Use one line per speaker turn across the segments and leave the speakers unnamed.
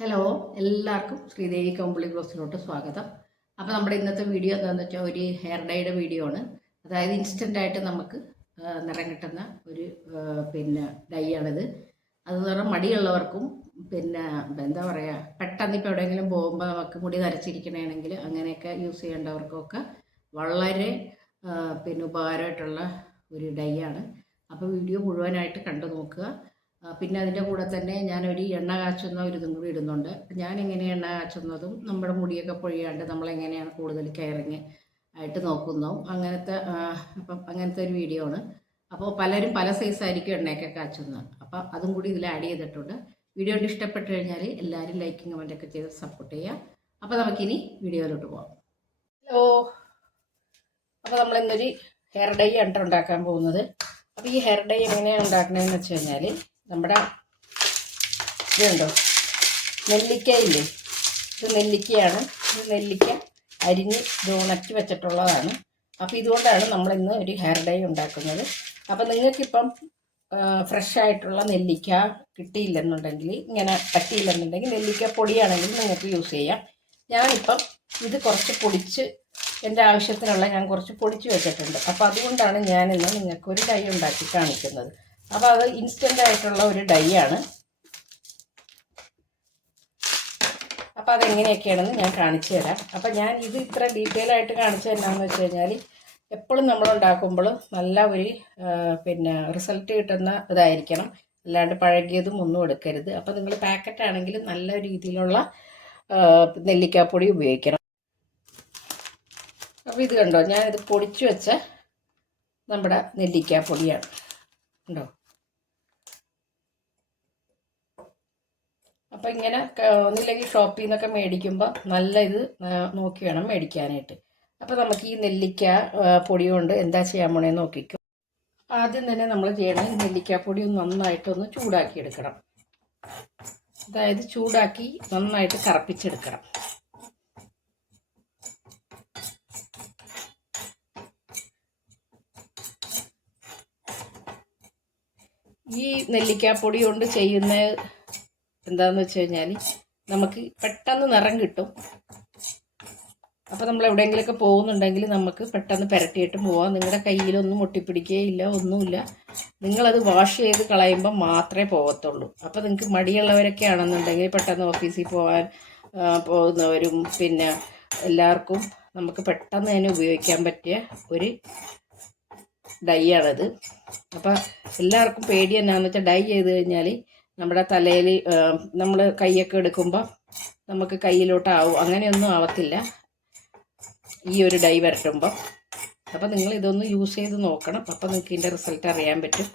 Hello എല്ലാവർക്കും ശ്രീദേവി കമ്പിളി ബ്ലോസിലോട്ട് സ്വാഗതം. അപ്പോൾ നമ്മുടെ ഇന്നത്തെ വീഡിയോ എന്താണെന്ന് വെച്ചാൽ ഒരു ഹെയർ ഡൈയുടെ വീഡിയോ ആണ്. അതായത് ഇൻസ്റ്റന്റ് ആയിട്ട് നമുക്ക് നിറം കിട്ടുന്ന ഒരു പിന്നെ ഡൈ ആണിത്. അത് നിറം മടിയുള്ളവർക്കും പിന്നെ എന്താ പറയുക പെട്ടെന്ന് ഇപ്പോൾ എവിടെയെങ്കിലും പോകുമ്പോൾ നമുക്ക് മുടി നരച്ചിരിക്കണമെങ്കിൽ അങ്ങനെയൊക്കെ യൂസ് ചെയ്യേണ്ടവർക്കൊക്കെ വളരെ പിന്നെ ഉപകാരമായിട്ടുള്ള ഒരു ഡൈ ആണ്. അപ്പോൾ വീഡിയോ മുഴുവനായിട്ട് കണ്ടു നോക്കുക. പിന്നെ അതിന്റെ കൂടെ തന്നെ ഞാനൊരു എണ്ണ കാച്ചുന്ന ഒരു ഇതും കൂടി ഇടുന്നുണ്ട്. ഞാൻ എങ്ങനെ എണ്ണ കാച്ചുന്നതും നമ്മുടെ മുടിയൊക്കെ പൊഴിയാണ്ട് നമ്മളെങ്ങനെയാണ് കൂടുതൽ കെയറിങ് ആയിട്ട് നോക്കുന്നതും അങ്ങനത്തെ അപ്പം അങ്ങനത്തെ ഒരു വീഡിയോ ആണ്. അപ്പോൾ പലരും പല സൈസായിരിക്കും എണ്ണയൊക്കെ കാച്ചുന്നത്. അപ്പോൾ അതും കൂടി ഇതിൽ ആഡ് ചെയ്തിട്ടുണ്ട്. വീഡിയോ ഇഷ്ടപ്പെട്ടു കഴിഞ്ഞാൽ എല്ലാവരും ലൈക്കും കമന്റൊക്കെ ചെയ്ത് സപ്പോർട്ട് ചെയ്യുക. അപ്പോൾ നമുക്കിനി വീഡിയോയിലോട്ട് പോകാം ഹലോ അപ്പോൾ നമ്മൾ ഇന്നൊരു ഹെയർ ഡൈ ആണ് ഉണ്ടാക്കാൻ പോകുന്നത്. അപ്പോൾ ഈ ഹെയർ ഡൈ എങ്ങനെയാണ് ഉണ്ടാക്കണതെന്ന് വെച്ച് കഴിഞ്ഞാൽ നമ്മുടെ ഇതുണ്ടോ? നെല്ലിക്കയില്ലേ? ഇത് നെല്ലിക്കയാണ്. ഇത് നെല്ലിക്ക അരിഞ്ഞ് ഇത് ഉണക്കി വെച്ചിട്ടുള്ളതാണ്. അപ്പോൾ ഇതുകൊണ്ടാണ് നമ്മൾ ഇന്ന് ഒരു ഹെയർ ഡൈ ഉണ്ടാക്കുന്നത്. അപ്പോൾ നിങ്ങൾക്കിപ്പം ഫ്രഷ് ആയിട്ടുള്ള നെല്ലിക്ക കിട്ടിയില്ലെന്നുണ്ടെങ്കിൽ ഇങ്ങനെ പറ്റിയില്ലെന്നുണ്ടെങ്കിൽ നെല്ലിക്ക പൊടിയാണെങ്കിൽ നിങ്ങൾക്ക് യൂസ് ചെയ്യാം. ഞാനിപ്പം ഇത് കുറച്ച് പൊടിച്ച് എന്റെ ആവശ്യത്തിനുള്ള ഞാൻ കുറച്ച് പൊടിച്ച് വെച്ചിട്ടുണ്ട്. അപ്പോൾ അതുകൊണ്ടാണ് ഞാനിന്ന് നിങ്ങൾക്കൊരു ഡൈ ഉണ്ടാക്കി കാണിക്കുന്നത്. അപ്പോൾ അത് ഇൻസ്റ്റന്റ് ആയിട്ടുള്ള ഒരു ഡൈ ആണ്. അപ്പോൾ അതെങ്ങനെയൊക്കെയാണെന്ന് ഞാൻ കാണിച്ചു തരാം. അപ്പോൾ ഞാൻ ഇത് ഇത്ര ഡീറ്റെയിൽ ആയിട്ട് കാണിച്ചു തരാമെന്ന് വെച്ച് കഴിഞ്ഞാൽ എപ്പോഴും നമ്മൾ ഉണ്ടാക്കുമ്പോൾ നല്ല ഒരു പിന്നെ റിസൾട്ട് കിട്ടുന്ന ഇതായിരിക്കണം. അല്ലാണ്ട് പഴകിയതും ഒന്നും എടുക്കരുത്. അപ്പോൾ നിങ്ങൾ പാക്കറ്റ് ആണെങ്കിൽ നല്ല രീതിയിലുള്ള നെല്ലിക്കാപ്പൊടി ഉപയോഗിക്കണം. അപ്പോൾ ഇത് കണ്ടോ? ഞാനിത് പൊടിച്ചു വെച്ച നമ്മുടെ നെല്ലിക്കാപ്പൊടിയാണ്. ഉണ്ടോ അപ്പം ഇങ്ങനെ ഒന്നില്ലെങ്കിൽ ഷോപ്പിൽ നിന്നൊക്കെ മേടിക്കുമ്പോൾ നല്ല ഇത് നോക്കി വേണം മേടിക്കാനായിട്ട്. അപ്പോൾ നമുക്ക് ഈ നെല്ലിക്ക പൊടി കൊണ്ട് എന്താ ചെയ്യാൻ പോണേന്ന് നോക്കിക്കും. ആദ്യം തന്നെ നമ്മൾ ചെയ്യണം ഈ നെല്ലിക്കാപ്പൊടി ഒന്ന് നന്നായിട്ടൊന്ന് ചൂടാക്കി എടുക്കണം. അതായത് ചൂടാക്കി നന്നായിട്ട് കറപ്പിച്ചെടുക്കണം. ഈ നെല്ലിക്കാപ്പൊടി കൊണ്ട് ചെയ്യുന്ന എന്താന്ന് വെച്ച് കഴിഞ്ഞാൽ നമുക്ക് പെട്ടെന്ന് നിറം കിട്ടും. അപ്പോൾ നമ്മൾ എവിടെയെങ്കിലുമൊക്കെ പോകുന്നുണ്ടെങ്കിൽ നമുക്ക് പെട്ടെന്ന് പുരട്ടിയിട്ട് പോവാം. നിങ്ങളുടെ കയ്യിലൊന്നും ഒട്ടിപ്പിടിക്കുകയില്ല ഒന്നുമില്ല. നിങ്ങളത് വാഷ് ചെയ്ത് കളയുമ്പോൾ മാത്രമേ പോകത്തുള്ളൂ അപ്പോൾ നിങ്ങൾക്ക് മടിയുള്ളവരൊക്കെ ആണെന്നുണ്ടെങ്കിൽ പെട്ടെന്ന് ഓഫീസിൽ പോകാൻ പോകുന്നവരും പിന്നെ എല്ലാവർക്കും നമുക്ക് പെട്ടെന്ന് തന്നെ ഉപയോഗിക്കാൻ പറ്റിയ ഒരു ഡൈ ആണത്. അപ്പം എല്ലാവർക്കും പേടി എന്നാന്ന് വെച്ചാൽ ഡൈ ചെയ്ത് കഴിഞ്ഞാൽ നമ്മുടെ തലയിൽ നമ്മൾ കൈയൊക്കെ എടുക്കുമ്പോൾ നമുക്ക് കയ്യിലോട്ടാവും. അങ്ങനെയൊന്നും ആവത്തില്ല. ഈ ഒരു ഡൈ വരട്ടുമ്പോൾ അപ്പം നിങ്ങൾ ഇതൊന്ന് യൂസ് ചെയ്ത് നോക്കണം. അപ്പം നിങ്ങൾക്ക് ഇതിന്റെ റിസൾട്ട് അറിയാൻ പറ്റും.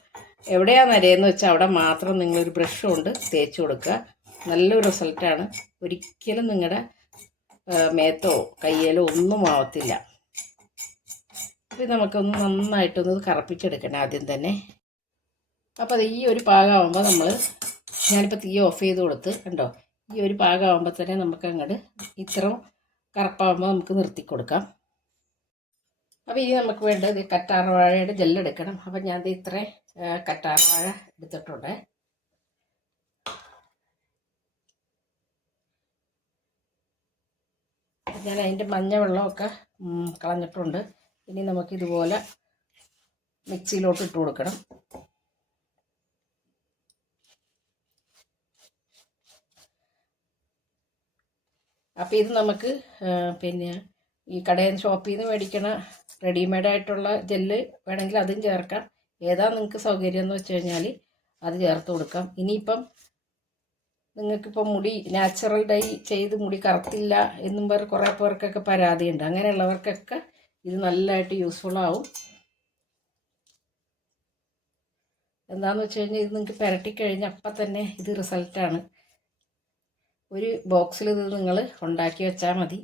എവിടെയാണ് നരയെന്ന് വെച്ചാൽ അവിടെ മാത്രം നിങ്ങളൊരു ബ്രഷ് കൊണ്ട് തേച്ച് കൊടുക്കുക. നല്ലൊരു റിസൾട്ടാണ് ഒരിക്കലും നിങ്ങളുടെ മേത്തോ കയ്യേലോ ഒന്നും ആവത്തില്ല. അപ്പം നമുക്കൊന്ന് നന്നായിട്ടൊന്ന് കറപ്പിച്ചെടുക്കണം ആദ്യം തന്നെ. അപ്പോൾ അത് ഈ ഒരു പാകമാകുമ്പോൾ നമ്മൾ ഞാനിപ്പോൾ തീ ഓഫ് ചെയ്ത് കൊടുത്ത് കണ്ടോ? ഈ ഒരു പാകമാകുമ്പോൾ തന്നെ നമുക്ക് അങ്ങോട്ട് ഇത്ര കറുപ്പാകുമ്പോൾ നമുക്ക് നിർത്തി കൊടുക്കാം. അപ്പോൾ ഇനി നമുക്ക് വേണ്ടത് കറ്റാർവാഴയുടെ ജെല്ലെടുക്കണം അപ്പം ഞാൻ ഇത്ര കറ്റാർവാഴ എടുത്തിട്ടുണ്ട്. ഞാൻ അതിന്റെ മഞ്ഞ വെള്ളമൊക്കെ കളഞ്ഞിട്ടുണ്ട്. ഇനി നമുക്കിതുപോലെ മിക്സിയിലോട്ട് ഇട്ട് കൊടുക്കണം. അപ്പോൾ ഇത് നമുക്ക് പിന്നെ ഈ കടയിൽ ഷോപ്പിൽ നിന്ന് മേടിക്കണ റെഡിമെയ്ഡ് ആയിട്ടുള്ള ജെല്ല് വേണമെങ്കിൽ അതും ചേർക്കാം. ഏതാ നിങ്ങൾക്ക് സൗകര്യം എന്ന് വെച്ച് കഴിഞ്ഞാൽ അത് ചേർത്ത് കൊടുക്കാം. ഇനിയിപ്പം നിങ്ങൾക്കിപ്പം മുടി നാച്ചുറൽ ഡൈ ചെയ്ത് മുടി കറുത്തില്ല എന്നും പറ കുറേ പേർക്കൊക്കെ പരാതിയുണ്ട്. അങ്ങനെയുള്ളവർക്കൊക്കെ ഇത് നല്ലതായിട്ട് യൂസ്ഫുൾ ആവും. എന്താണെന്ന് വെച്ച് കഴിഞ്ഞാൽ ഇത് നിങ്ങൾക്ക് പുരട്ടിക്കഴിഞ്ഞാൽ അപ്പം തന്നെ ഇത് റിസൾട്ടാണ് ഒരു ബോക്സിൽ ഇത് നിങ്ങൾ ഉണ്ടാക്കി വെച്ചാൽ മതി.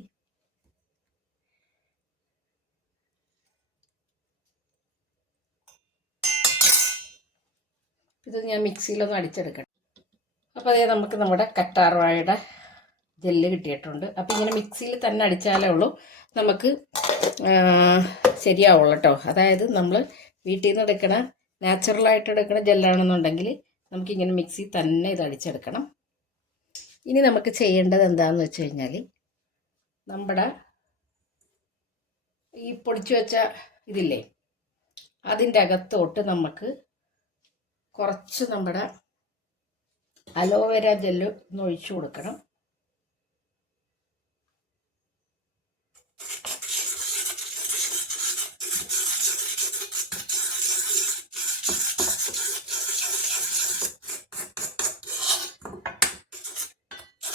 ഇത് ഞാൻ മിക്സിയിലൊന്ന് അടിച്ചെടുക്കണം അപ്പോൾ അതേ നമുക്ക് നമ്മുടെ കറ്റാർവാഴയുടെ ജെല്ല് കിട്ടിയിട്ടുണ്ട്. അപ്പോൾ ഇങ്ങനെ മിക്സിയിൽ തന്നെ അടിച്ചാലേ ഉള്ളൂ. നമുക്ക് ശരിയാവുള്ളൂ കേട്ടോ. അതായത് നമ്മൾ വീട്ടിൽ നിന്ന് എടുക്കണ നാച്ചുറലായിട്ട് എടുക്കണ ജെല്ലാണെന്നുണ്ടെങ്കിൽ നമുക്കിങ്ങനെ മിക്സി തന്നെ ഇത് അടിച്ചെടുക്കണം. ഇനി നമുക്ക് ചെയ്യേണ്ടത് എന്താണെന്ന് വെച്ച് കഴിഞ്ഞാൽ നമ്മുടെ ഈ പൊടിച്ചു വെച്ച ഇതില്ലേ അതിന്റെ അകത്തോട്ട് നമുക്ക് കുറച്ച് നമ്മുടെ അലോവേര ജെല്ല് ഒന്ന് ഒഴിച്ചു കൊടുക്കണം.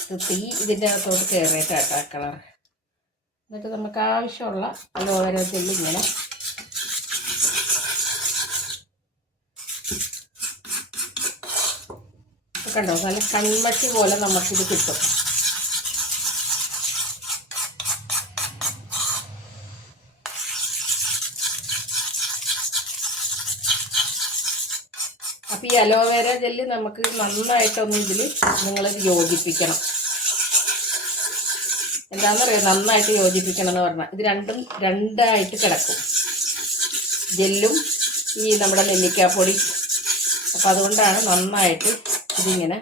തീ ഇതിന്റെ അകത്തോട്ട് കയറിയിട്ട് കേട്ടോ കളർ എന്നിട്ട് നമുക്ക് ആവശ്യമുള്ള അലോവേര ജെല്ല് ഇങ്ങനെ കണ്ടോ? നല്ല കൺമട്ടി പോലെ നമുക്കിത് കിട്ടും. അപ്പൊ ഈ അലോവേര ജെല്ലി നമുക്ക് നന്നായിട്ടൊന്ന് ഇതിൽ നിങ്ങളിത് യോജിപ്പിക്കണം. എന്താണെന്നറിയാം നന്നായിട്ട് യോജിപ്പിക്കണം എന്ന് പറഞ്ഞാൽ ഇത് രണ്ടും രണ്ടായിട്ട് കിടക്കും. ജെല്ലും ഈ നമ്മുടെ നെല്ലിക്കാപ്പൊടി. അപ്പം അതുകൊണ്ടാണ് നന്നായിട്ട് ഇതിങ്ങനെ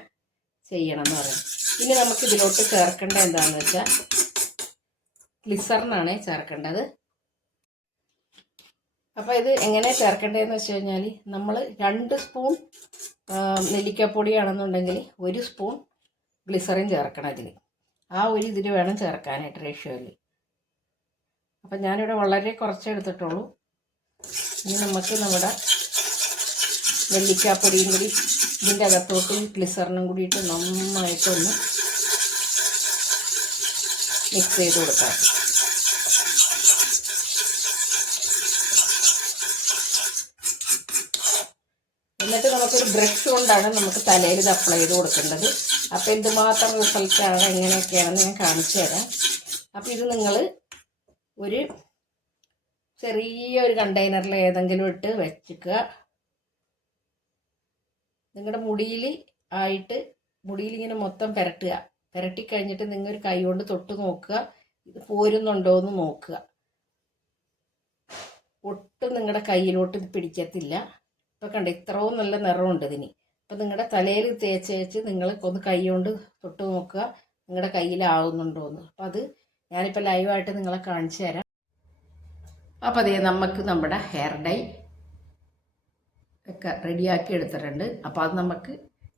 ചെയ്യണം എന്ന് പറയുന്നത്. ഇനി നമുക്ക് ഇതിലോട്ട് ചേർക്കേണ്ട എന്താണെന്ന് വെച്ചാൽ ഗ്ലിസറിനാണ് ചേർക്കേണ്ടത്. അപ്പോൾ ഇത് എങ്ങനെ ചേർക്കേണ്ടതെന്ന് വെച്ച് കഴിഞ്ഞാൽ നമ്മൾ രണ്ട് സ്പൂൺ നെല്ലിക്കാപ്പൊടിയാണെന്നുണ്ടെങ്കിൽ ഒരു സ്പൂൺ ഗ്ലിസറിൻ ചേർക്കണം ഇതിൽ ആ ഒരു ഇതിൽ വേണം ചേർക്കാനായിട്ട് റേഷ്യോയിൽ അപ്പം ഞാനിവിടെ വളരെ കുറച്ചേ എടുത്തിട്ടുള്ളൂ. ഇനി നമുക്ക് നമ്മുടെ നെല്ലിക്കാപ്പൊടിയും കൂടി ഇതിന്റെ അകത്തോട്ട് ഗ്ലിസറിനും കൂടിയിട്ട് നന്നായിട്ടൊന്ന് മിക്സ് ചെയ്ത് കൊടുക്കാം. എന്നിട്ട് നമുക്കൊരു ബ്രഷ് കൊണ്ടാണ് നമുക്ക് തലയിൽ ഇത് അപ്ലൈ ചെയ്ത് കൊടുക്കേണ്ടത്. അപ്പോൾ എന്തുമാത്രം റിസൾട്ടാണ് എങ്ങനെയൊക്കെയാണെന്ന് ഞാൻ കാണിച്ചു തരാം. അപ്പോൾ ഇത് നിങ്ങൾ ഒരു ചെറിയ ഒരു കണ്ടെയ്നറിൽ ഏതെങ്കിലും ഇട്ട് വെച്ചിക്കുക. നിങ്ങളുടെ മുടിയിൽ ആയിട്ട് മുടിയിൽ ഇങ്ങനെ മൊത്തം പുരട്ടുക. പുരട്ടി കഴിഞ്ഞിട്ട് നിങ്ങൾ ഒരു കൈ കൊണ്ട് തൊട്ട് നോക്കുക. ഇത് പോരുന്നുണ്ടോ എന്ന് നോക്കുക. ഒട്ടും നിങ്ങളുടെ കയ്യിലോട്ട് ഇത് പിടിക്കത്തില്ല. ഇപ്പം കണ്ട ഇത്രയും നല്ല നിറമുണ്ട് ഇതിന്. അപ്പം നിങ്ങളുടെ തലയിൽ തേച്ച് തേച്ച് നിങ്ങൾ ഒന്ന് കൈ കൊണ്ട് തൊട്ട് നോക്കുക. നിങ്ങളുടെ കയ്യിലാവുന്നുണ്ടോ എന്ന് അപ്പം അത് ഞാനിപ്പോൾ ലൈവായിട്ട് നിങ്ങളെ കാണിച്ചു തരാം. അപ്പോൾ അതേ നമുക്ക് നമ്മുടെ ഹെയർ ഡൈ ഒക്കെ റെഡിയാക്കി എടുത്തിട്ടുണ്ട്. അപ്പോൾ അത് നമുക്ക്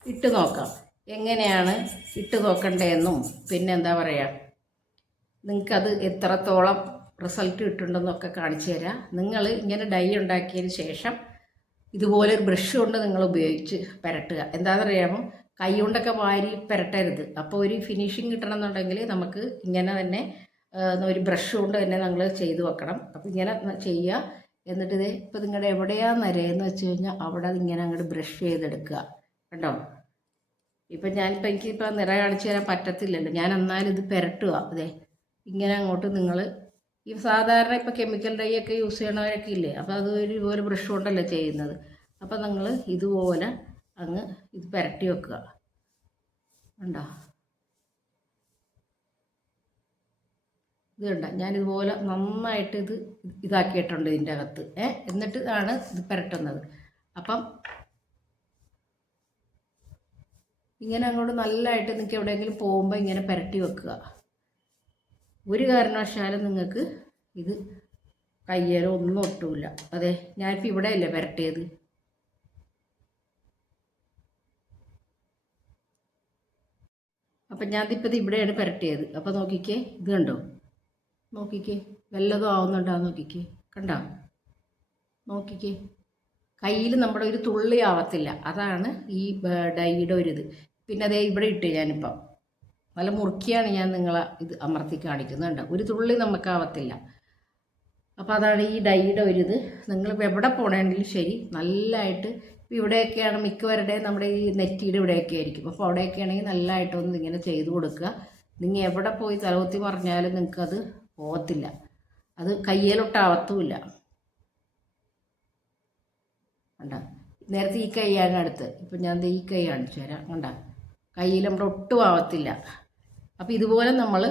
ഇട്ട് നോക്കാം. എങ്ങനെയാണ് ഇട്ട് നോക്കണ്ടതെന്നും പിന്നെ എന്താ പറയുക നിങ്ങൾക്കത് എത്രത്തോളം റിസൾട്ട് കിട്ടുന്നുണ്ടെന്നൊക്കെ കാണിച്ചു തരാം. നിങ്ങൾ ഇങ്ങനെ ഡൈ ഉണ്ടാക്കിയതിന് ശേഷം ഇതുപോലെ ഒരു ബ്രഷ് കൊണ്ട് നിങ്ങൾ ഉപയോഗിച്ച് പുരട്ടുക. എന്താണെന്നറിയാമോ? കൈ കൊണ്ടൊക്കെ വാരി പുരട്ടരുത്. അപ്പോൾ ഒരു ഫിനിഷിങ് കിട്ടണമെന്നുണ്ടെങ്കിൽ നമുക്ക് ഇങ്ങനെ തന്നെ ഒരു ബ്രഷ് കൊണ്ട് തന്നെ നമ്മൾ ചെയ്തു വെക്കണം. അപ്പോൾ ഇങ്ങനെ ചെയ്യുക. എന്നിട്ട് ഇത് ഇപ്പോൾ നിങ്ങളുടെ എവിടെയാണ് നരയെന്ന് വെച്ച് കഴിഞ്ഞാൽ അവിടെ ഇങ്ങനെ അങ്ങോട്ട് ബ്രഷ് ചെയ്തെടുക്കുക. കണ്ടോ? ഇപ്പം ഞാനിപ്പോൾ എനിക്കിപ്പോൾ നിറ കാണിച്ചു തരാൻ പറ്റത്തില്ലല്ലോ. ഞാൻ എന്നാലും ഇത് പുരട്ടുക. അതെ ഇങ്ങനെ അങ്ങോട്ട് നിങ്ങൾ ഈ സാധാരണ ഇപ്പോൾ കെമിക്കൽ ഡൈ ഒക്കെ യൂസ് ചെയ്യണവരൊക്കെ ഇല്ലേ? അപ്പോൾ അത് ഒരു ബ്രഷ് കൊണ്ടല്ലേ ചെയ്യുന്നത്. അപ്പോൾ നിങ്ങൾ ഇതുപോലെ അങ്ങ് ഇത് പുരട്ടി വെക്കുക. ഉണ്ടോ ഇത് കണ്ട? ഞാനിതുപോലെ നന്നായിട്ട് ഇത് ഇതാക്കിയിട്ടുണ്ട് ഇതിന്റെ അകത്ത് ഏ? എന്നിട്ട് ആണ് ഇത് പുരട്ടുന്നത്. അപ്പം ഇങ്ങനെ അങ്ങോട്ട് നല്ലതായിട്ട് നിങ്ങൾക്ക് എവിടെയെങ്കിലും പോകുമ്പോൾ ഇങ്ങനെ പുരട്ടി വെക്കുക. ഒരു കാരണവശാലും നിങ്ങൾക്ക് ഇത് കയ്യേലോ ഒന്നും ഒട്ടുമില്ല അതെ ഞാനിപ്പോൾ ഇവിടെ അല്ലേ പുരട്ടിയത് അപ്പം ഞാനിപ്പോൾ ഇവിടെയാണ് പുരട്ടിയത്. അപ്പോൾ നോക്കിക്കേ ഇത് കണ്ടോ? നോക്കിക്കേ വല്ലതും ആവുന്നുണ്ടോ നോക്കിക്കേ. കണ്ടോ? നോക്കിക്കേ. കയ്യിൽ നമ്മുടെ ഒരു തുള്ളി ആവത്തില്ല. അതാണ് ഈ ഡൈയുടെ ഒരു ഇത് പിന്നെ അതേ ഇവിടെ ഇട്ട് ഞാനിപ്പം. നല്ല മുറുക്കിയാണ് ഞാൻ നിങ്ങളെ ഇത് അമർത്തി കാണിക്കുന്നുണ്ട്. ഒരു തുള്ളി നമുക്കാവത്തില്ല. അപ്പോൾ അതാണ് ഈ ഡൈയുടെ ഒരു ഇത് നിങ്ങൾ എവിടെ പോകണമെങ്കിലും ശരി നല്ലതായിട്ട് ഇവിടെയൊക്കെയാണ് മിക്കവരുടെയും നമ്മുടെ ഈ നെറ്റിയുടെ ഇവിടെയൊക്കെ ആയിരിക്കും. അപ്പോൾ അവിടെയൊക്കെ ആണെങ്കിൽ നല്ലതായിട്ടൊന്ന് ഇങ്ങനെ ചെയ്ത് കൊടുക്കുക. നിങ്ങൾ എവിടെ പോയി തലകുത്തി പറഞ്ഞാലും നിങ്ങൾക്കത് പോകത്തില്ല. അത് കയ്യിലൊട്ടാവത്തുമില്ല കണ്ട? നേരത്തെ ഈ കൈയാണ് അടുത്ത്. ഇപ്പം ഞാൻ ഈ കൈ കാണിച്ചു തരാം. കണ്ട? കയ്യിൽ നമ്മുടെ ഒട്ടും ആവത്തില്ല. അപ്പോൾ ഇതുപോലെ നമ്മൾ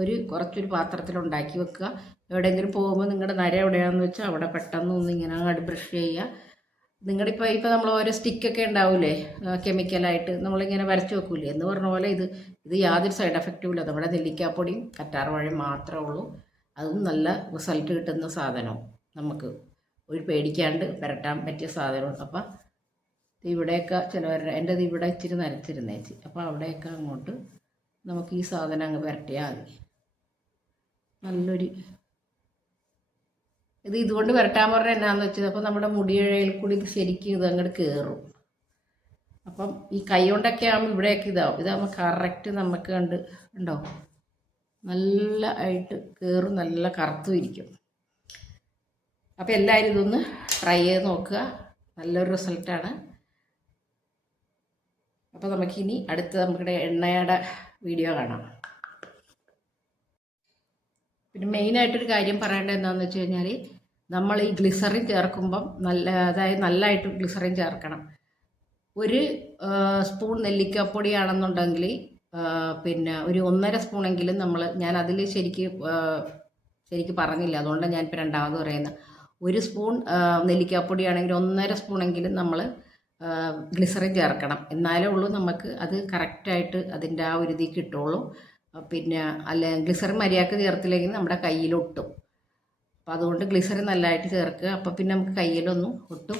ഒരു കുറച്ചൊരു പാത്രത്തിൽ ഉണ്ടാക്കി വെക്കുക. എവിടെയെങ്കിലും പോകുമ്പോൾ നിങ്ങളുടെ നര എവിടെയാണെന്ന് വെച്ചാൽ അവിടെ പെട്ടെന്ന് ഒന്ന് ഇങ്ങനെ അങ്ങോട്ട് ബ്രഷ് ചെയ്യുക. നിങ്ങളുടെ ഇപ്പോൾ ഇപ്പോൾ നമ്മൾ ഓരോ സ്റ്റിക്കൊക്കെ ഉണ്ടാവില്ലേ കെമിക്കലായിട്ട് നമ്മളിങ്ങനെ വരച്ച് വെക്കൂലേ? എന്ന് പറഞ്ഞ പോലെ ഇത് ഇത് യാതൊരു സൈഡ് എഫക്റ്റും ഇല്ല. നമ്മുടെ നെല്ലിക്കാപ്പൊടിയും കറ്റാർവാഴയും മാത്രമേ ഉള്ളൂ. അതും നല്ല റിസൾട്ട് കിട്ടുന്ന സാധനവും നമുക്ക്. ഒരു പേടിക്കാണ്ട് പുരട്ടാൻ പറ്റിയ സാധനമാണ്. അപ്പം ഇവിടെയൊക്കെ ചിലവരുടെ എന്റെ ഇവിടെ ഇച്ചിരി നനച്ചിരുന്നേച്ചി. അപ്പോൾ അവിടെയൊക്കെ അങ്ങോട്ട് നമുക്ക് ഈ സാധനം അങ്ങ് പുരട്ടിയാൽ മതി. നല്ലൊരു ഇത് ഇതുകൊണ്ട് വരട്ടാൻ പറഞ്ഞ എന്നാന്ന് വെച്ചത്? അപ്പോൾ നമ്മുടെ മുടിയിഴയിൽ കൂടി ഇത് ശരിക്കും ഇത് അങ്ങോട്ട് കയറും അപ്പം ഈ കൈ കൊണ്ടൊക്കെ ആകുമ്പോൾ ഇവിടെയൊക്കെ ഇതാവും. ഇതാകുമ്പോൾ കറക്റ്റ് നമുക്ക് കണ്ട് ഉണ്ടോ? നല്ല ആയിട്ട് കയറും നല്ല കറുത്തും ഇരിക്കും. അപ്പം എല്ലാവരും ഇതൊന്ന് ട്രൈ ചെയ്ത് നോക്കുക. നല്ലൊരു റിസൾട്ടാണ് അപ്പോൾ നമുക്കിനി അടുത്ത നമ്മുടെ എണ്ണയുടെ വീഡിയോ കാണാം. പിന്നെ മെയിനായിട്ടൊരു കാര്യം പറയേണ്ടത് എന്താണെന്ന് വെച്ച് കഴിഞ്ഞാൽ നമ്മൾ ഈ ഗ്ലിസറിൻ ചേർക്കുമ്പം നല്ല അതായത് നല്ലതായിട്ട് ഗ്ലിസറിൻ ചേർക്കണം. ഒരു സ്പൂൺ നെല്ലിക്കപ്പൊടിയാണെന്നുണ്ടെങ്കിൽ പിന്നെ ഒരു ഒന്നര സ്പൂണെങ്കിലും നമ്മൾ ഞാൻ അതിൽ ശരിക്ക് ശരിക്ക് പറഞ്ഞില്ല. അതുകൊണ്ടാണ് ഞാനിപ്പോൾ രണ്ടാമത് പറയുന്നത് ഒരു സ്പൂൺ നെല്ലിക്കാപ്പൊടിയാണെങ്കിൽ ഒന്നര സ്പൂണെങ്കിലും നമ്മൾ ഗ്ലിസറിൻ ചേർക്കണം. എന്നാലേ ഉള്ളൂ നമുക്ക് അത് കറക്റ്റായിട്ട് അതിന്റെ ആ ഒരു ഇതിൽ കിട്ടുള്ളൂ. പിന്നെ അല്ല ഗ്ലിസറിൻ മര്യാദയ്ക്ക് ചേർത്തില്ലെങ്കിൽ നമ്മുടെ കയ്യിലൊട്ടും അപ്പോൾ അതുകൊണ്ട് ഗ്ലിസറിൻ നല്ലതായിട്ട് ചേർക്കുക. അപ്പോൾ പിന്നെ നമുക്ക് കയ്യിലൊന്നും ഒട്ടും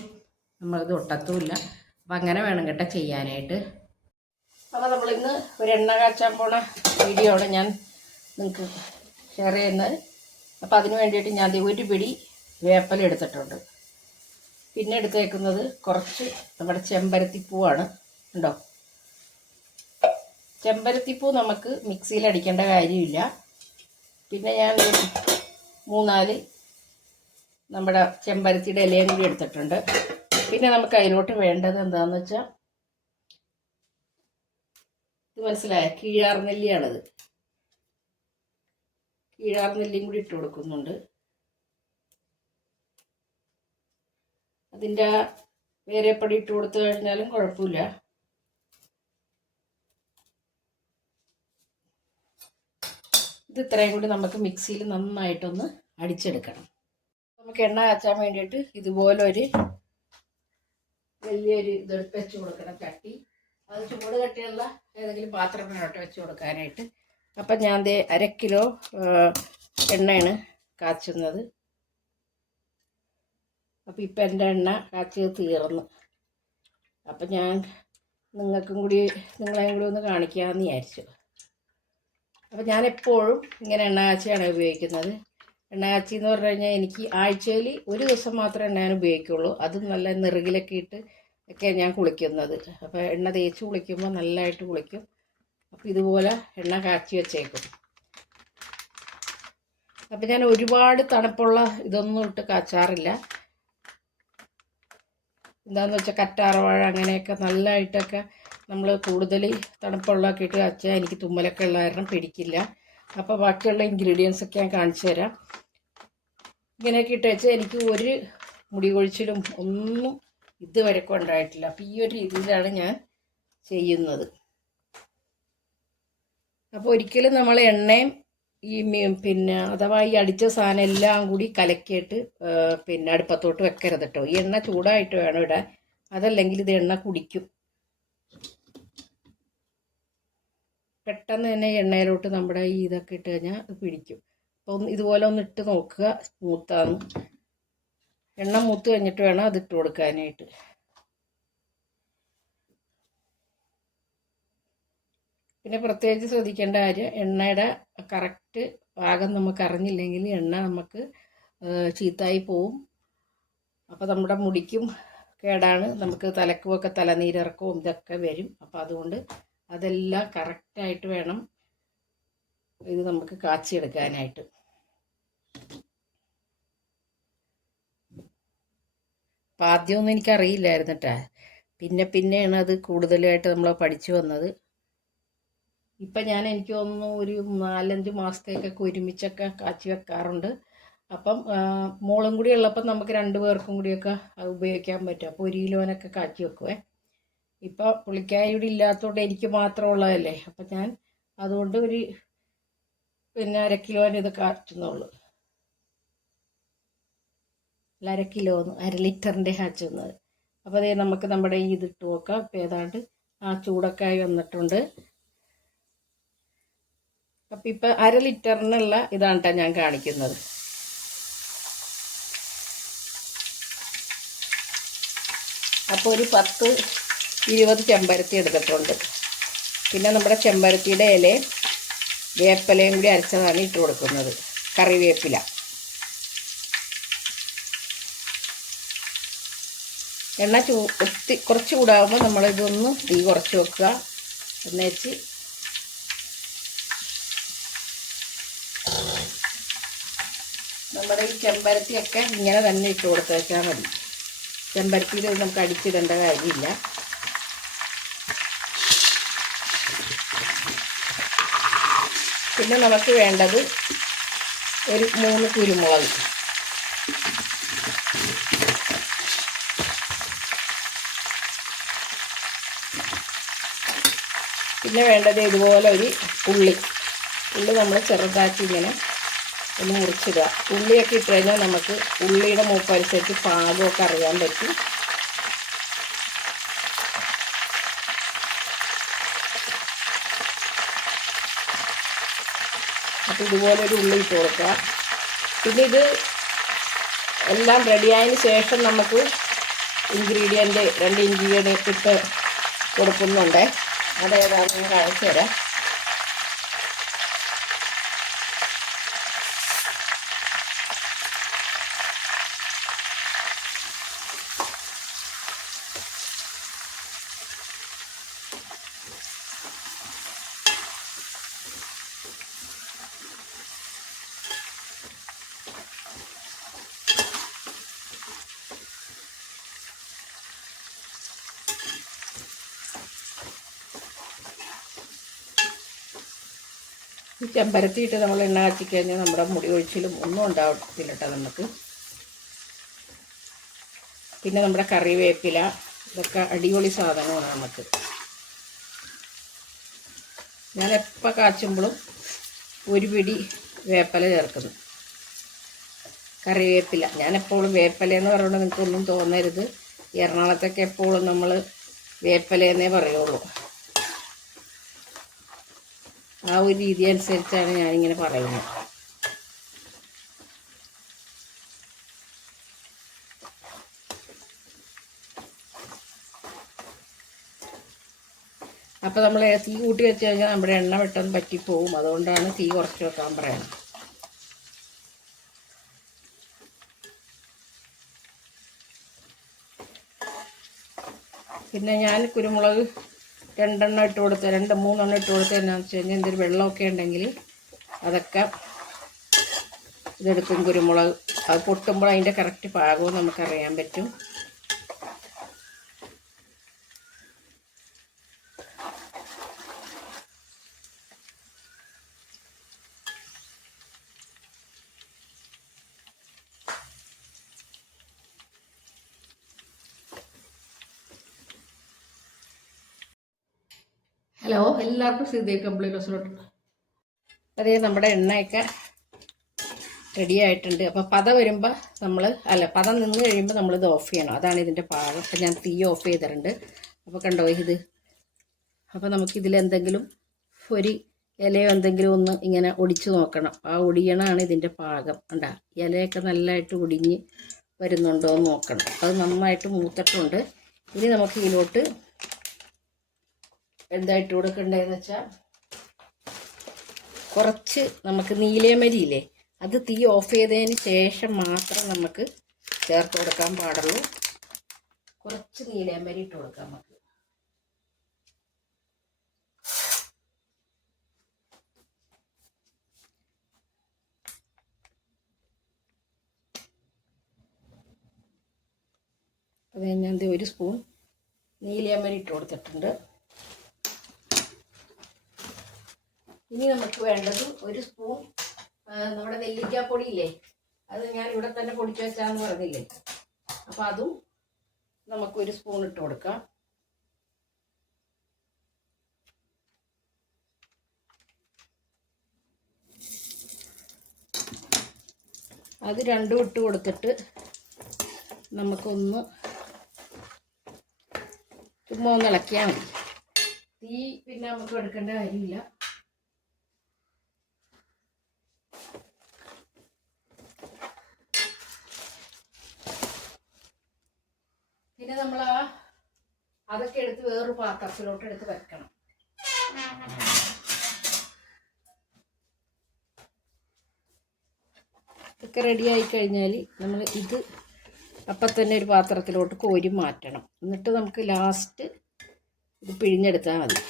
നമ്മളത് ഒട്ടത്തുമില്ല. അപ്പം അങ്ങനെ വേണം കേട്ടോ ചെയ്യാനായിട്ട്. അപ്പോൾ നമ്മളിന്ന് ഒരു എണ്ണ കാച്ചാൻ പോണ വീഡിയോ ആണ് ഞാൻ നിങ്ങൾക്ക് ഷെയർ ചെയ്യുന്നത്. അപ്പോൾ അതിന് വേണ്ടിയിട്ട് ഞാൻ ഒരു പിടി വേപ്പല എടുത്തിട്ടുണ്ട്. പിന്നെ എടുത്തേക്കുന്നത് കുറച്ച് നമ്മുടെ ചെമ്പരത്തിപ്പൂവാണ്. ഉണ്ടോ ചെമ്പരത്തിപ്പൂ നമുക്ക് മിക്സിയിൽ അടിക്കേണ്ട കാര്യമില്ല. പിന്നെ ഞാൻ മൂന്നാൽ നമ്മുടെ ചെമ്പരത്തിയുടെ ഇലയും കൂടി എടുത്തിട്ടുണ്ട്. പിന്നെ നമുക്ക് അതിലോട്ട് വേണ്ടത് എന്താണെന്ന് വെച്ചാൽ ഇത് മനസ്സിലായ? കീഴാർനെല്ലിയാണത്. കീഴാർനെല്ലിയും കൂടി ഇട്ട് കൊടുക്കുന്നുണ്ട്. അതിന്റെ വേറെ പടി ഇട്ട് കൊടുത്തു കഴിഞ്ഞാലും കുഴപ്പമില്ല. ഇത് ഇത്രയും കൂടി നമുക്ക് മിക്സിയിൽ നന്നായിട്ടൊന്ന് അടിച്ചെടുക്കണം. നമുക്ക് എണ്ണ കാച്ചാൻ വേണ്ടിയിട്ട് ഇതുപോലെ ഒരു വലിയൊരു ഇതെടുത്ത് വെച്ച് കൊടുക്കണം ചട്ടി. അത് ചൂട് കട്ടിയുള്ള ഏതെങ്കിലും പാത്രം വേണോട്ട് വെച്ച് കൊടുക്കാനായിട്ട്. അപ്പം ഞാൻ അര കിലോ എണ്ണയാണ് കാച്ചുന്നത്. അപ്പോൾ ഇപ്പം എന്റെ എണ്ണ കാച്ചി തീർന്നു. അപ്പം ഞാൻ നിങ്ങൾക്കും കൂടി നിങ്ങളെയും കൂടി ഒന്ന് കാണിക്കാമെന്ന് വിചാരിച്ചു. അപ്പം ഞാൻ എപ്പോഴും ഇങ്ങനെ എണ്ണ കാച്ചിയാണ് ഉപയോഗിക്കുന്നത്. എണ്ണ കാച്ചി എന്ന് പറഞ്ഞു കഴിഞ്ഞാൽ എനിക്ക് ആഴ്ചയിൽ ഒരു ദിവസം മാത്രമേ എണ്ണ ഞാൻ ഉപയോഗിക്കുള്ളൂ. അതും നല്ല നിറുകിലൊക്കെ ഇട്ട് ഒക്കെ ഞാൻ കുളിക്കുന്നത്. അപ്പോൾ എണ്ണ തേച്ച് കുളിക്കുമ്പോൾ നല്ലതായിട്ട് കുളിക്കും. അപ്പോൾ ഇതുപോലെ എണ്ണ കാച്ചി വെച്ചേക്കും. അപ്പം ഞാൻ ഒരുപാട് തണുപ്പുള്ള ഇതൊന്നും ഇട്ട് കാച്ചാറില്ല. എന്താണെന്ന് വെച്ചാൽ കറ്റാർവാഴ അങ്ങനെയൊക്കെ നല്ലതായിട്ടൊക്കെ നമ്മൾ കൂടുതൽ തണുപ്പുള്ളതൊക്കെ ഇട്ട് വെച്ചാൽ എനിക്ക് തുമ്മലൊക്കെ ഉള്ള കാരണം പിടിക്കില്ല. അപ്പോൾ ബാക്കിയുള്ള ഇൻഗ്രീഡിയൻസ് ഒക്കെ ഞാൻ കാണിച്ചു തരാം. ഇങ്ങനെയൊക്കെ ഇട്ട് വെച്ചാൽ എനിക്ക് ഒരു മുടി കൊഴിച്ചിലും ഒന്നും ഇതുവരെ ഉണ്ടായിട്ടില്ല. അപ്പോൾ ഈ ഒരു രീതിയിലാണ് ഞാൻ ചെയ്യുന്നത്. അപ്പോൾ ഒരിക്കലും നമ്മൾ എണ്ണയും ഈ പിന്നെ അഥവാ ഈ അടിച്ച സാധനം എല്ലാം കൂടി കലക്കിയിട്ട് പിന്നെ അടുപ്പത്തോട്ട് വെക്കരുത് കേട്ടോ ഈ എണ്ണ ചൂടായിട്ട് വേണം ഇടാൻ. അതല്ലെങ്കിൽ ഇത് എണ്ണ കുടിക്കും. പെട്ടെന്ന് തന്നെ എണ്ണയിലോട്ട് നമ്മുടെ ഈ ഇതൊക്കെ ഇട്ട് കഴിഞ്ഞാൽ അത് പിടിക്കും. അപ്പോൾ ഇതുപോലെ ഒന്ന് ഇട്ട് നോക്കുക. സ്മൂത്താന്ന്. എണ്ണ മൂത്ത് കഴിഞ്ഞിട്ട് വേണം അത് ഇട്ട് കൊടുക്കാനായിട്ട്. പിന്നെ പ്രത്യേകിച്ച് ശ്രദ്ധിക്കേണ്ട കാര്യം എണ്ണയുടെ കറക്റ്റ് പാകം നമുക്ക് അറിഞ്ഞില്ലെങ്കിൽ എണ്ണ നമുക്ക് ചീത്തായി പോവും. അപ്പോൾ നമ്മുടെ മുടിക്കും കേടാണ്. നമുക്ക് തലക്കുമൊക്കെ തലനീരിറക്കവും ഇതൊക്കെ വരും. അപ്പോൾ അതുകൊണ്ട് അതെല്ലാം കറക്റ്റായിട്ട് വേണം ഇത് നമുക്ക് കാച്ചിയെടുക്കാനായിട്ട്. അപ്പം ആദ്യമൊന്നും എനിക്കറിയില്ലായിരുന്നു കേട്ടോ പിന്നെ പിന്നെയാണ് അത് കൂടുതലായിട്ട് നമ്മൾ പഠിച്ചു വന്നത്. ഇപ്പം ഞാൻ എനിക്ക് തോന്നുന്നു ഒരു നാലഞ്ച് മാസത്തേക്കൊക്കെ ഒരുമിച്ചൊക്കെ കാച്ചി വെക്കാറുണ്ട്. അപ്പം മോളും കൂടി ഉള്ളപ്പം നമുക്ക് രണ്ട് പേർക്കും കൂടിയൊക്കെ അത് ഉപയോഗിക്കാൻ പറ്റും. അപ്പോൾ ഒരു കിലോനൊക്കെ കാച്ചി വെക്കുവേ. ഇപ്പോൾ പുള്ളിക്കാരി ഇല്ലാത്തതുകൊണ്ട് എനിക്ക് മാത്രമുള്ളതല്ലേ അപ്പം ഞാൻ അതുകൊണ്ട് ഒരു പിന്നെ അര കിലോന് ഇത് കാച്ചുന്നുള്ളൂ. അല്ല അര കിലോ അര ലിറ്ററിന്റെ കാച്ചുന്നത് അപ്പോൾ അതേ നമുക്ക് നമ്മുടെ ഈ ഇതിട്ട് നോക്കാം. അപ്പോൾ ഏതാണ്ട് ആ ചൂടൊക്കെ ആയി വന്നിട്ടുണ്ട്. അപ്പം ഇപ്പം അര ലിറ്ററിനുള്ള ഇതാണ് ഞാൻ കാണിക്കുന്നത്. അപ്പോൾ ഒരു പത്ത് ഇരുപത് ചെമ്പരത്തി എടുത്തിട്ടുണ്ട്. പിന്നെ നമ്മുടെ ചെമ്പരത്തിയുടെ ഇലയും വേപ്പിലയും കൂടി അരച്ചതാണ് ഇട്ട് കൊടുക്കുന്നത്. കറിവേപ്പില. എണ്ണ ചൂ ഒത്തി കുറച്ച് കൂടാകുമ്പോൾ നമ്മളിതൊന്ന് തീ കുറച്ച് വെക്കുക. എന്ന് വെച്ച് നമ്മുടെ ഈ ചെമ്പരത്തിയൊക്കെ ഇങ്ങനെ തന്നെ ഇട്ട് കൊടുത്തേച്ചാൽ മതി. ചെമ്പരത്തിയിൽ നമുക്ക് അടിച്ചിടേണ്ട കാര്യമില്ല. പിന്നെ നമുക്ക് വേണ്ടത് ഒരു മൂന്ന് കുരുമുളക്. പിന്നെ വേണ്ടത് ഇതുപോലെ ഒരു ഉള്ളി. ഉള്ളി നമ്മൾ ചെറുതാക്കി ഇങ്ങനെ ഒന്ന് മുറിച്ചിടുക. ഉള്ളിയൊക്കെ ഇട്ട് കഴിഞ്ഞാൽ നമുക്ക് ഉള്ളിയുടെ മൂപ്പനുസരിച്ച് പാകമൊക്കെ അറിയാൻ പറ്റും. അപ്പോൾ ഇതുപോലെ ഒരു ഉള്ളി ഇട്ട് കൊടുക്കുക. പിന്നെ ഇത് എല്ലാം റെഡിയായതിന് ശേഷം നമുക്ക് ഇൻഗ്രീഡിയന്റ് രണ്ട് ഇൻഗ്രീഡിയന്റ് ഇട്ട് കൊടുക്കുന്നുണ്ട്. അതേതാണെന്ന് കാണിച്ചു തരാം ഈ ചെമ്പരത്തി ഇട്ട് നമ്മൾ എണ്ണ കാച്ചി കഴിഞ്ഞാൽ നമ്മുടെ മുടി ഒഴിച്ചിലും ഒന്നും ഉണ്ടാവത്തില്ല കേട്ടോ നമുക്ക്. പിന്നെ നമ്മുടെ കറിവേപ്പില ഇതൊക്കെ അടിപൊളി സാധനമാണ് നമുക്ക്. ഞാൻ എപ്പോൾ കാച്ചുമ്പോഴും ഒരു പിടി വേപ്പല ചേർക്കുന്നു. കറിവേപ്പില. ഞാൻ എപ്പോഴും വേപ്പില എന്ന് പറയുമ്പോൾ നിങ്ങൾക്കൊന്നും തോന്നരുത്. എറണാകുളത്തൊക്കെ എപ്പോഴും നമ്മൾ വേപ്പില എന്നേ പറയുള്ളൂ. ആ ഒരു രീതി അനുസരിച്ചാണ് ഞാനിങ്ങനെ പറയുന്നത്. അപ്പോൾ നമ്മൾ തീ കൂട്ടി വെച്ച് കഴിഞ്ഞാൽ നമ്മുടെ എണ്ണ പെട്ടെന്ന് പറ്റിപ്പോവും. അതുകൊണ്ടാണ് തീ കുറച്ച് വെക്കാൻ പറയുന്നത്. പിന്നെ ഞാൻ കുരുമുളക് രണ്ടെണ്ണം ഇട്ട് കൊടുത്ത് രണ്ട് മൂന്നെണ്ണം ഇട്ട് കൊടുത്ത് എന്നാന്ന് വെച്ച് കഴിഞ്ഞാൽ എന്തൊരു വെള്ളമൊക്കെ ഉണ്ടെങ്കിൽ അതൊക്കെ ഇതെടുക്കും കുരുമുളക്. അത് പൊട്ടുമ്പോൾ അതിന്റെ കറക്റ്റ് പാകവും നമുക്കറിയാൻ പറ്റും ഹലോ എല്ലാവർക്കും സീതേ കംപ്ലീറ്റ് ഹൗസിലോട്ട് അതേ നമ്മുടെ എണ്ണയൊക്കെ റെഡി ആയിട്ടുണ്ട്. അപ്പോൾ പത വരുമ്പോൾ നമ്മൾ അല്ല പത നിന്ന് കഴിയുമ്പോൾ നമ്മൾ ഇത് ഓഫ് ചെയ്യണം. അതാണ് ഇതിന്റെ പാകം. അപ്പം ഞാൻ തീ ഓഫ് ചെയ്തിട്ടുണ്ട്. അപ്പോൾ കണ്ടോ ഇത്? അപ്പോൾ നമുക്കിതിൽ എന്തെങ്കിലും ഒരു ഇലയോ എന്തെങ്കിലും ഒന്ന് ഇങ്ങനെ ഒടിച്ച് നോക്കണം. ആ ഒടിയണമാണ് ഇതിന്റെ പാകം. ഉണ്ടാ ഇലയൊക്കെ നല്ലതായിട്ട് ഒടിഞ്ഞ് വരുന്നുണ്ടോ എന്ന് നോക്കണം. അത് നന്നായിട്ട് മൂത്തിട്ടുണ്ട്. ഇനി നമുക്ക് ഇതിലോട്ട് എന്തായിട്ട് കൊടുക്കണ്ടേന്ന് വെച്ചാൽ കുറച്ച് നമുക്ക് നീലേമരിയില്ലേ അത് തീ ഓഫ് ചെയ്തതിന് ശേഷം മാത്രം നമുക്ക് ചേർത്ത് കൊടുക്കാൻ പാടുള്ളൂ. കുറച്ച് നീലേമരി ഇട്ട് കൊടുക്കാം നമുക്ക്. അത് ദേ ഒരു സ്പൂൺ നീലയമരി ഇട്ട് കൊടുത്തിട്ടുണ്ട്. ഇനി നമുക്ക് വേണ്ടത് ഒരു സ്പൂൺ നമ്മുടെ നെല്ലിക്കാപ്പൊടി ഇല്ലേ അത് ഞാൻ ഇവിടെ തന്നെ പൊടിച്ചു വെച്ചാന്ന് പറഞ്ഞില്ലേ? അപ്പം അതും നമുക്ക് ഒരു സ്പൂൺ ഇട്ട് കൊടുക്കാം. അത് രണ്ടും ഇട്ട് കൊടുത്തിട്ട് നമുക്കൊന്ന് ചുമ്മാ ഒന്ന് ഇളക്കിയാൽ മതി. തീ പിന്നെ നമുക്ക് എടുക്കേണ്ട കാര്യമില്ല. പിന്നെ നമ്മൾ ആ അതൊക്കെ എടുത്ത് വേറൊരു പാത്രത്തിലോട്ട് എടുത്ത് വെക്കണം. ഇതൊക്കെ റെഡിയായി കഴിഞ്ഞാൽ നമ്മൾ ഇത് അപ്പം തന്നെ ഒരു പാത്രത്തിലോട്ട് കോരി മാറ്റണം. എന്നിട്ട് നമുക്ക് ലാസ്റ്റ് ഇത് പിഴിഞ്ഞെടുത്താൽ മതി.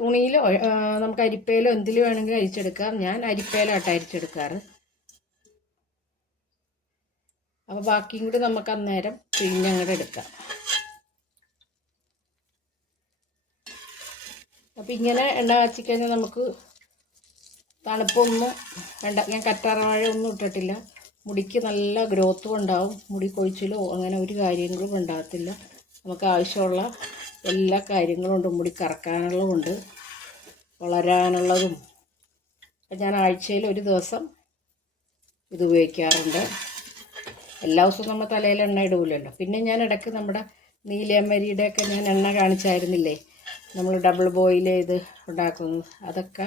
തുണിയിലോ നമുക്ക് അരിപ്പയിലോ എന്തിൽ വേണമെങ്കിലും അരിച്ചെടുക്കാം. ഞാൻ അരിപ്പയിലോട്ട് അരിച്ചെടുക്കാറ്. അപ്പോൾ ബാക്കിയും കൂടി നമുക്ക് അന്നേരം പിഴിഞ്ഞങ്ങോട്ട് എടുക്കാം. അപ്പം ഇങ്ങനെ എണ്ണ കാച്ചിക്കഴിഞ്ഞാൽ നമുക്ക് തണുപ്പൊന്നും വേണ്ട. ഞാൻ കറ്റാറവാഴ ഒന്നും ഇട്ടിട്ടില്ല. മുടിക്ക് നല്ല ഗ്രോത്തും ഉണ്ടാവും. മുടി കൊഴിച്ചിലോ അങ്ങനെ ഒരു കാര്യങ്ങളും ഉണ്ടാകത്തില്ല. നമുക്ക് ആവശ്യമുള്ള എല്ലാ കാര്യങ്ങളും ഉണ്ട്. മുടി കറക്കാനുള്ളതുണ്ട് വളരാനുള്ളതും. ഞാൻ ആഴ്ചയിൽ ഒരു ദിവസം ഇത് ഉപയോഗിക്കാറുണ്ട്. എല്ലാ ദിവസവും നമ്മൾ തലയിൽ എണ്ണ ഇടൂലല്ലോ. പിന്നെ ഞാൻ ഇടയ്ക്ക് നമ്മുടെ നീലയമരിയുടെയൊക്കെ ഞാൻ എണ്ണ കാണിച്ചായിരുന്നില്ലേ? നമ്മൾ ഡബിൾ ബോയിൽ ചെയ്ത് ഉണ്ടാക്കുന്നത്. അതൊക്കെ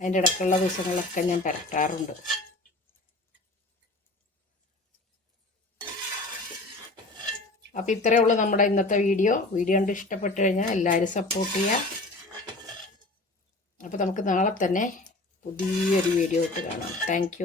അതിന്റെ ഇടയ്ക്കുള്ള ദിവസങ്ങളൊക്കെ ഞാൻ പരട്ടാറുണ്ട് അപ്പോൾ ഇത്രയേ ഉള്ളൂ നമ്മുടെ ഇന്നത്തെ വീഡിയോ. വീഡിയോ കണ്ട് ഇഷ്ടപ്പെട്ട് കഴിഞ്ഞാൽ എല്ലാവരും സപ്പോർട്ട് ചെയ്യുക അപ്പോൾ നമുക്ക് നാളെ തന്നെ പുതിയൊരു വീഡിയോ ഇട്ട് കാണാം. താങ്ക്